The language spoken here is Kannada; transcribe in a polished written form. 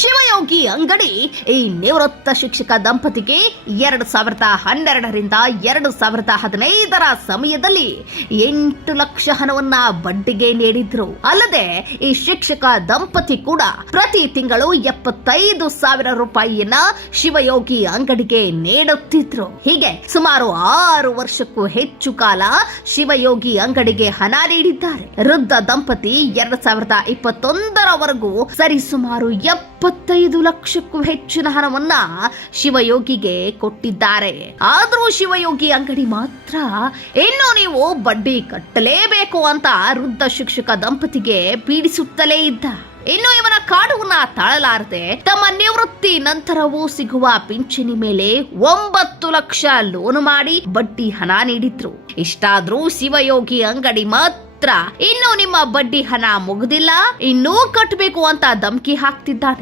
ಶಿವಯೋಗಿ ಅಂಗಡಿ ಈ ನಿವೃತ್ತ ಶಿಕ್ಷಕ ದಂಪತಿಗೆ 2012ರಿಂದ 2015ರ ಸಮಯದಲ್ಲಿ 8 ಲಕ್ಷ ಹಣವನ್ನ ಬಡ್ಡಿಗೆ ನೀಡಿದ್ರು. ಅಲ್ಲದೆ ಈ ಶಿಕ್ಷಕ ದಂಪತಿ ಕೂಡ ಪ್ರತಿ ತಿಂಗಳು 75,000 ರೂಪಾಯಿಯನ್ನ ಶಿವಯೋಗಿ ಅಂಗಡಿಗೆ ನೀಡುತ್ತಿದ್ರು. ಹೀಗೆ ಸುಮಾರು 6 ವರ್ಷಕ್ಕೂ ಹೆಚ್ಚು ಕಾಲ ಶಿವಯೋಗಿ ಅಂಗಡಿಗೆ ಹಣ ನೀಡಿದ್ದಾರೆ. ವೃದ್ಧ ದಂಪತಿ 2021ರವರೆಗೂ ಸರಿಸುಮಾರು 75 ಲಕ್ಷಕ್ಕೂ ಹೆಚ್ಚಿನ ಹಣವನ್ನ ಶಿವಯೋಗಿಗೆ ಕೊಟ್ಟಿದ್ದಾರೆ. ಆದ್ರೂ ಶಿವಯೋಗಿ ಅಂಗಡಿ ಮಾತ್ರ ಇನ್ನು ನೀವು ಬಡ್ಡಿ ಕಟ್ಟಲೇಬೇಕು ಅಂತ ವೃದ್ಧ ಶಿಕ್ಷಕ ದಂಪತಿಗೆ ಪೀಡಿಸುತ್ತಲೇ ಇದ್ದ. ಇನ್ನು ಇವನ ಕಾಡುವನ್ನ ತಾಳಲಾರದೆ ತಮ್ಮ ನಿವೃತ್ತಿ ನಂತರವೂ ಸಿಗುವ ಪಿಂಚಣಿ ಮೇಲೆ 9 ಲಕ್ಷ ಲೋನ್ ಮಾಡಿ ಬಡ್ಡಿ ಹಣ ನೀಡಿದ್ರು. ಇಷ್ಟಾದ್ರೂ ಶಿವಯೋಗಿ ಅಂಗಡಿ ಮಾತ್ರ ಇನ್ನು ನಿಮ್ಮ ಬಡ್ಡಿ ಹಣ ಮುಗಿದಿಲ್ಲ, ಇನ್ನೂ ಕಟ್ಟಬೇಕು ಅಂತ ಧಮಕಿ ಹಾಕ್ತಿದ್ದಾನೆ.